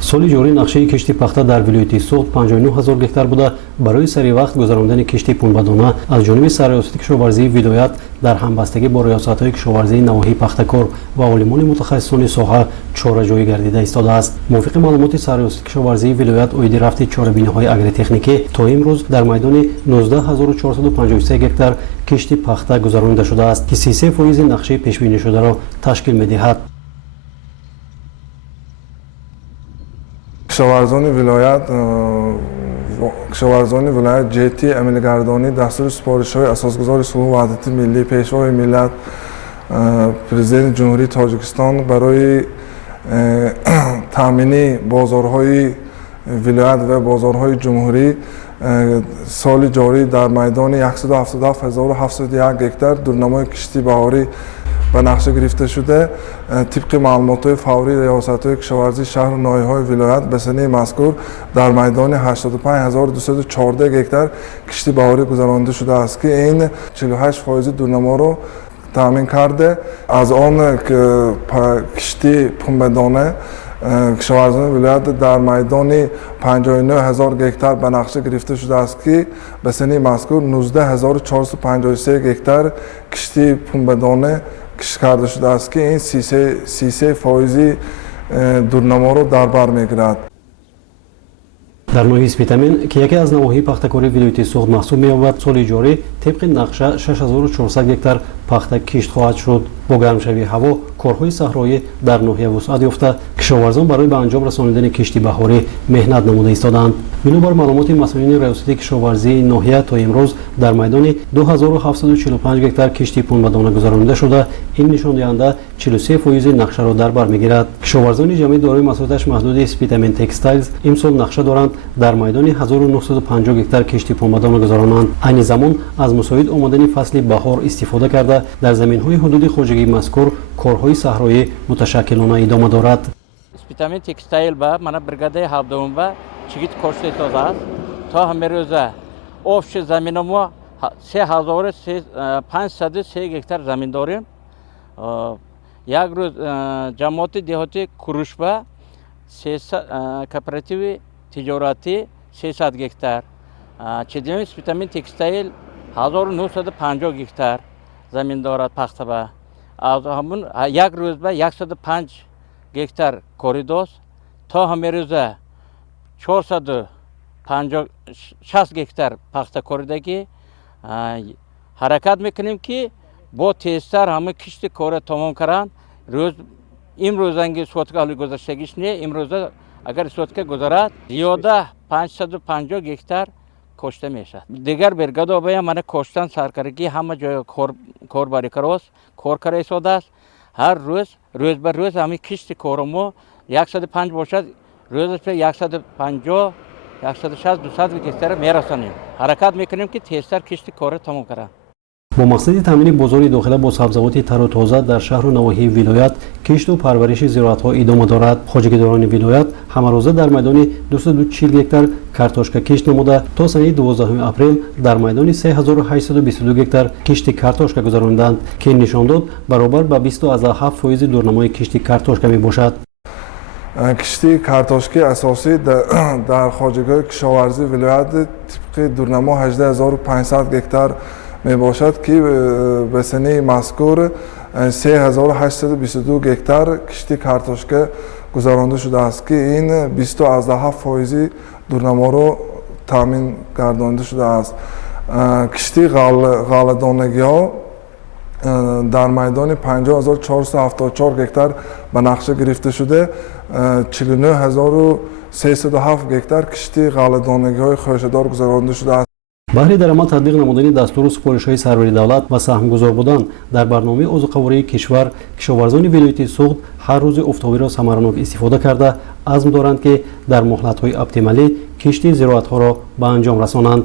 соли ҷорӣ нақшаи кишти пахта дар вилояти суғд 59 000 гектар буда барои сари вақт гузарондани кишти пунбадона аз ҷониби сарриёсати кишоварзии вилоят дар ҳамбастагӣ бо риёсатҳои кишоварзии навоҳии пахтакор ва олимони мутахассисони соҳа чораҷоӣ гардида истодааст. мувофиқи маълумоти сарриёсати кишоварзии вилоят оиди рафти чорабиниҳои агротехникӣ то имрӯз дар майдони 19 453 гектар кишти пахта гузаронида шудааст ки 33% нақшаи пешбинишударо ташкил медиҳад. кишоварзони вилоят ҷеҳати амилгардонии дастури супоришҳои асосгузори сулҳу ваҳдати миллӣ пешвои миллат президенти ҷумҳурии тоҷикистон барои таъмини бозорҳои вилоят ва бозорҳои ҷумҳурӣ соли ҷорӣ дар майдони 177 701 гектар дурнамои кишти баҳорӣ ба нақша гирифта шуда тибқи маълумотҳои фаврии риёсатҳои кишоварзии шаҳру ноҳияҳои вилоят ба санаи мазкур дар майдони 85 214 гектар кишти баҳорӣ гузаронида шудааст ки ин 48% дурнаморо таъмин карда аз он кишти пунбадона кишоварзони вилоят дар майдони 59 000 гектар ба нақша гирифта шудааст ки ба санаи мазкур 19 453 гектар кишти пунбадона кишт карда шудааст ки ин 33% дурнаморо дар бар мегирад. дар ноҳияи спитамен ки яке аз навоҳии пахтакории вилояти суғд маҳсуб меёбад, соли ҷорӣ тибқи нақша 6400 гектар пахта кишт хоҳад шуд. бо гармшавии ҳаво корҳои саҳроӣ дар ноҳия вусъат ёфта кишоварзон барои ба анҷом расонидани кишти баҳорӣ меҳнат намуда истодаанд. бинобар маълумоти масъулини риёсати кишоварзии ноҳия то имрӯз дар майдони 2745 гектар кишти пунбадона гузаронида шуда ин нишондиҳанда 43% нақшаро дар бар мегирад. кишоварзони ҷамъи дорои маҳсулоташ маҳдуди спитамен текстайлз имсол нақша доранд дар майдони 1950 гектар кишти пунбадона гузаронанд. айни замон аз мусоид омадани фасли баҳор истифода карда дар заминҳои ҳудуди хоҷагии мазкур корҳои саҳроӣ муташаккилона идома дорад. спитамен текстайл ба мана бригадаи ҳабдувум ба чигит кошта истодааст. то ҳамерӯза офши заминамо 3503 гектар замин дорем. як рӯз ҷамоати деҳоти курушба кооперативи тиҷоратӣ 300 гектар. чидами спитамен текстайл 1950 гектар замин дорад пахтаба. аз ҳамун як рӯз ба 105 гектар коридос то ҳамерӯза 456 гектар пахта коридагӣ ҳаракат мекунем ки бо тезтар ҳама кишти кора тамом каранд. рӯз имрӯзанги сотка ҳали гузаштагиш не имрӯза агар сотка гузарад зиёда 550 гектар кошта мешавад. дигар бригада бая мана коштан саркарагӣ ҳама ҷоя корбари карос кор кара истодааст. ҳар рӯз рӯз ба рӯз ҳами кишти корамо 105 бошад рӯзаш 150 160 200 гектар мерасонем. ҳаракат мекунем ки тезтар кишти кора тамом каранд. бо мақсади таъмини бозори дохила бо сабзавоти тару тоза дар шаҳру навоҳии вилоят кишту парвариши зироатҳо идома дорад. хоҷагидорони вилоят ҳамарӯза дар майдони 240 гектар картошка кишт намуда то санаи 12 апрел дар майдони 3822 гектар кишти картошка гузаронданд ки нишон дод баробар ба 27% дурнамои кишти картошка мебошад. кишти картошки асосӣ дар хоҷагиҳои кишоварзии вилоят тибқи дурнамо 18500 гектар мебошад ки ба санаи мазкур 3822 гектар кишти картошка гузаронда шудааст ки ин 27% дурнаморо таъмин гардонида шудааст. кишти ғалладонагиҳо дар майдони 50474 гектар ба нақша гирифта шуда 49307 гектар кишти ғалладонагиҳои хӯшадор гузаронда шудааст. баҳри даромад татбиқ намудани дастуру супоришҳои сарвари давлат ва саҳмгузор будан дар барномаи озуқавории кишвар кишоварзони вилояти суғд ҳар рӯзи офтобиро самаранок истифода карда азм доранд ки дар моҳлатҳои оптималӣ кишти зироатҳоро ба анҷом расонанд.